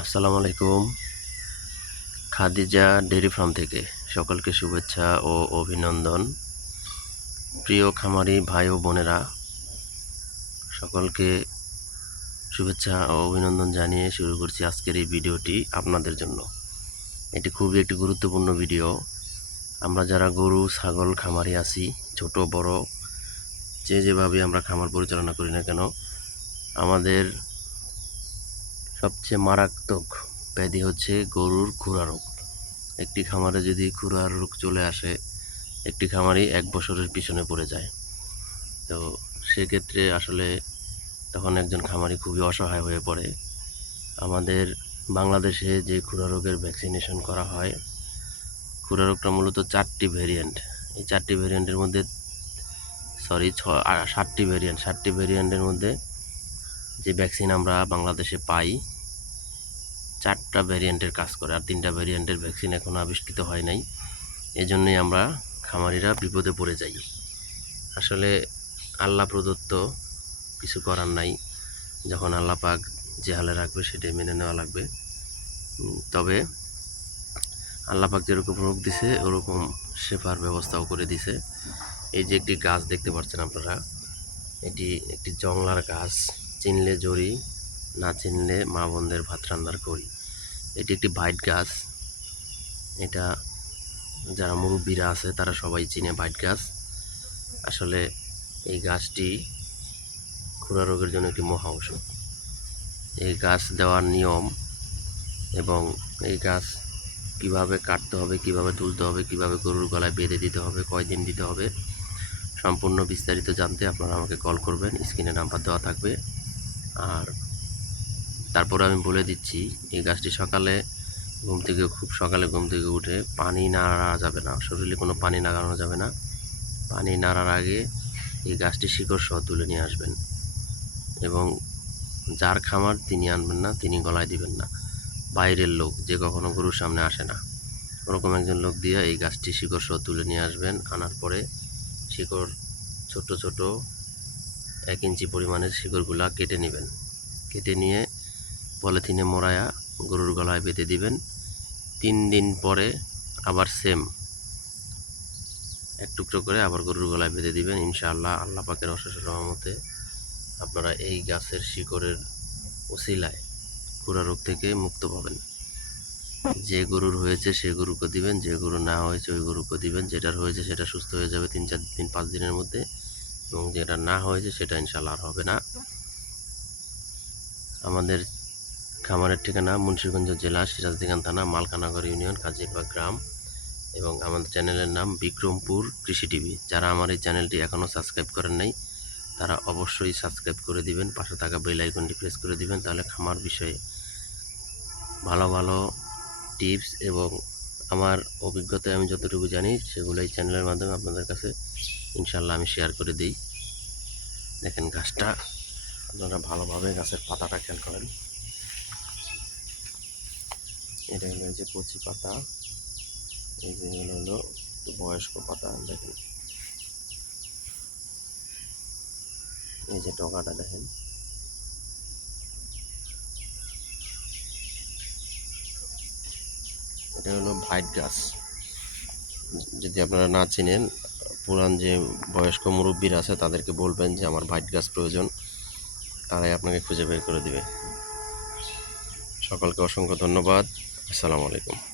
আসসালামু আলাইকুম। Khadija dairy farm থেকে সকলকে শুভেচ্ছা ও অভিনন্দন। প্রিয় খামারি ভাই ও বোনেরা, সকলকে শুভেচ্ছা ও অভিনন্দন জানিয়ে শুরু করছি আজকের এই ভিডিওটি আপনাদের জন্য। এটি খুবই একটি গুরুত্বপূর্ণ ভিডিও। আমরা যারা গরু ছাগল খামারি আছি, ছোট বড় যেভাবে আমরা খামার পরিচালনা করি না কেন, আমাদের সবচেয়ে মারাত্মক ব্যাধি হচ্ছে গরুর খুরা রোগ। একটি খামারে যদি খুরা রোগ চলে আসে, একটি খামারই 1 বছরের পিছনে পড়ে যায়। তো সেক্ষেত্রে আসলে তখন একজন খামারি খুবই অসহায় হয়ে পড়ে। আমাদের বাংলাদেশে যে খুরা রোগের ভ্যাকসিনেশন করা হয়, খুরা রোগটা মূলত 4টি ভেরিয়েন্ট। এই 4টি ভেরিয়েন্টের মধ্যে 7টি ভেরিয়েন্টের মধ্যে যে ভ্যাকসিন আমরা বাংলাদেশে পাই, 4টা ভেরিয়েন্টের কাজ করে, আর 3টা ভেরিয়েন্টের ভ্যাকসিন এখনও আবিষ্কৃত হয় নাই। এজন্যই আমরা খামারিরা বিপদে পড়ে যাই। আসলে আল্লাহ প্রদত্ত, কিছু করার নাই। যখন আল্লাহ পাক যে হালে রাখবে সেটাই মেনে নেওয়া লাগবে। তবে আল্লাহ পাক যেরকম রোগ দিছে ওরকম শেফার ব্যবস্থাও করে দিছে। এই যে একটি গাছ দেখতে পাচ্ছেন আপনারা, এটি একটি জংলার গাছ। চিনলে জড়ি, না চিনলে মা বোনদের ভাত রান্নার করি। এটি একটি বাইট গাছ। এটা যারা মুরব্বীরা আছে তারা সবাই চিনে বাইট গাছ। আসলে এই গাছটি খুরা রোগের জন্য একটি মহা ঔষধ। এই গাছ দেওয়ার নিয়ম এবং এই গাছ কিভাবে কাটতে হবে, কিভাবে তুলতে হবে, কিভাবে গরুর গলায় বেঁধে দিতে হবে, কয়দিন দিতে হবে, সম্পূর্ণ বিস্তারিত জানতে আপনারা আমাকে কল করবেন। স্ক্রিনে নাম্বার দেওয়া থাকবে। আর তারপরে আমি বলে দিচ্ছি, এই গাছটি খুব সকালে ঘুম থেকে উঠে পানি নাড়া যাবে না, শরীরে কোনো পানি লাগানো যাবে না। পানি নাড়ার আগে এই গাছটি শিকড় সহ তুলে নিয়ে আসবেন এবং যার খামার তিনি আনবেন না, তিনি গলায় দিবেন না। বাইরের লোক, যে কখনো গরুর সামনে আসে না, ওরকম একজন লোক দিয়ে এই গাছটি শিকড় সহ তুলে নিয়ে আসবেন। আনার পরে শিকড় ছোট ছোট 1 ইঞ্চি পরিমাণের শিকড়গুলা কেটে নেবেন। কেটে নিয়ে পলিথিনে মোড়ায়া গরুর গলায় বেঁধে দিবেন। 3 দিন পরে আবার সেম 1 টুকরো করে আবার গরুর গলায় বেঁধে দিবেন। ইনশাআল্লাহ আল্লাহ পাকের অশেষ রহমতে আপনারা এই গাছের শিকড়ের ওসিলায় খুরা রোগ থেকে মুক্ত পাবেন। যে গরুর হয়েছে সে গরুকে দিবেন, যে গরু না হয়েছে ওই গরুকে দিবেন। যেটার হয়েছে সেটা সুস্থ হয়ে যাবে 3-4 দিন 5 দিনের মধ্যে, এবং যেটা না হয়েছে সেটা ইনশাআল্লাহ আর হবে না। আমাদের খামারের ঠিকানা মুন্সিগঞ্জ জেলা, সিরাজদিখান থানা, মালকানগর ইউনিয়ন, কাজিরবাগ গ্রাম, এবং আমাদের চ্যানেলের নাম বিক্রমপুর কৃষি টিভি। যারা আমার এই চ্যানেলটি এখনও সাবস্ক্রাইব করেন নাই তারা অবশ্যই সাবস্ক্রাইব করে দিবেন, পাশে থাকা বেল আইকনটি প্রেস করে দিবেন। তাহলে খামার বিষয়ে ভালো ভালো টিপস এবং আমার অভিজ্ঞতায় আমি যতটুকু জানি সেগুলো এই চ্যানেলের মাধ্যমে আপনাদের কাছে ইনশাল্লাহ আমি শেয়ার করে দিই। দেখেন গাছটা, আপনারা ভালোভাবে গাছের পাতাটা খেয়াল করেন। এটা হলো যে কচি পাতা, এই যে হলো বয়স্ক পাতা। দেখেন এই যে ডগাটা দেখেন, এটা হলো ভাইট গাছ। যদি আপনারা না চিনেন, পুরান যে বয়স্ক মুরব্বীরা আছে তাদেরকে বলবেন যে আমার ভাইট গাছ প্রয়োজন, তারাই আপনাকে খুঁজে বের করে দিবে। সকলকে অসংখ্য ধন্যবাদ। আসসালামু আলাইকুম।